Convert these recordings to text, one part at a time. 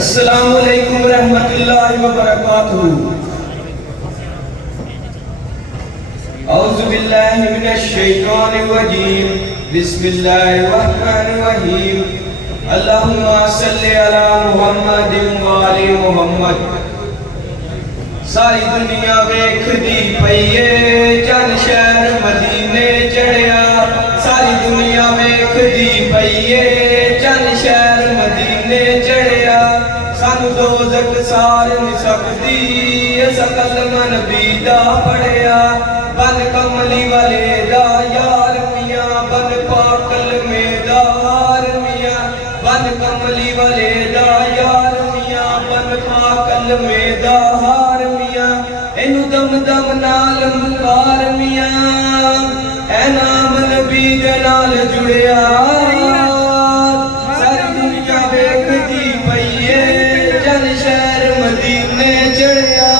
अस्सलामु अलैकुम रहमतुल्लाहि व बरकातुहू। औज़ु बिल्लाहि मिनश शैतानिर रजीम। बिस्मिल्लाहिर रहमानिर रहीम। अल्लाहुम्मा सल्लि अला मुहम्मदिन व आलि मुहम्मद। सारी दुनिया वेखदी पईए चन शहर मदीने चढ़िया। सारी दुनिया वेखदी पईए चन शहर मदीने चढ़िया। सानू दोज़ख सार नहीं सकदी सकल मन बीदा पढ़िया। बन कमली वाले दा यार मियां बन पाकल मेदा हार मियां। बन कमली वाले दा यार मियां बन पाकल मेदा हार मियां। इनू दम दम नाल मुकार मियां ऐ नाम नबी दे नाल जुड़िया। सारी दुनिया वेखदी पईए चन शहर मदीने चढ़िया।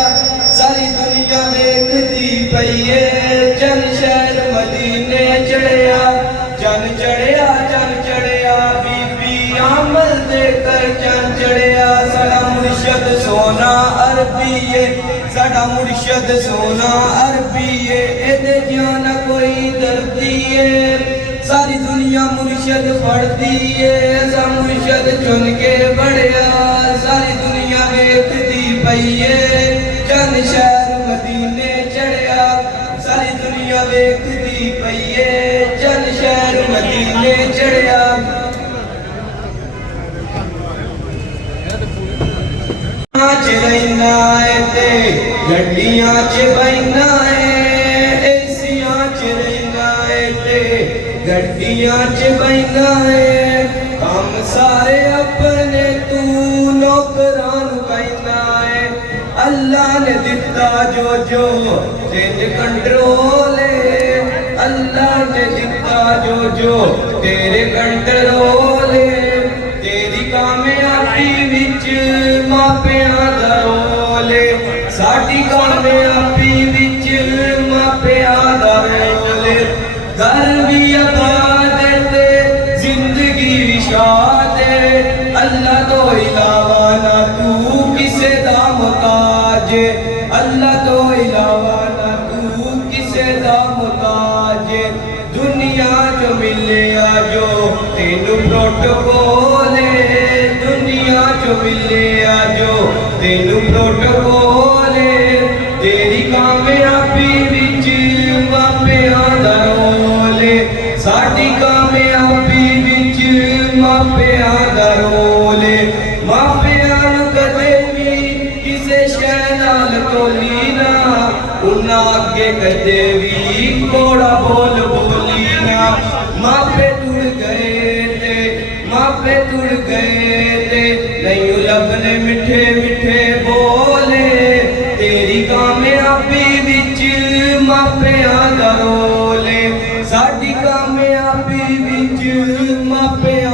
सारी दुनिया वेखदी पईए चन शहर मदीने चढ़िया। चन चढ़िया बीबी आमल दे कर चन चढ़िया। साडा मुर्शद सोना अरबीए साडा मुर्शद सोना अरबीए एदे जाना कोई दर्दीए। सारी दुनिया मुर्शद पढ़दी है ऐसा मुर्शद चुन के बढ़िया। सारी दुनिया वेखदी पईए चन शहर मदीने चढ़िया। सारी दुनिया वेखदी पईए चन शहर मदीने चढ़िया। च रहिंदा है ते गड्डियां च बहिंदा है। एसियां च रहिंदा है ते गड्डियां च बहिंदा है। काम सारे अपने तू नौकरां नू कहंदा है। अल्लाह ने दिता जो तेरे कंट्रोल है। अल्लाह ने दिता जो तेरे कंट्रोल है। तेरी कामयाबी विच मापियां दा रोल है। साडी कामयाबी विच मापियां दा रोल है। घर भी आबाद ते जिंदगी शाद है। अल्लाह तो इलावा ना तू किसे दा मुताज। अल्लाह तो इलावा ना तू किसे दा मुताज। दुनिया जो मिले जो तेनू प्रोटोकॉल है। दुनिया जो मिले जो तेनू प्रोटोकॉल है। तेरी कामयाबी विच मापियां दा रोल है। साडी कामयाबी विच मापियां दा रोल है। मापियां नू कदे भी किसे शै नाल तोली ना। उन्हां अगे कदे भी कोड़ा बोल बोली ना। मापे तुड़ गए ते नहीं लभने मिठे मिठे बोले। तेरी कामयाबी विच मापियां दा रोल है। साडी कामयाबी विच मापियां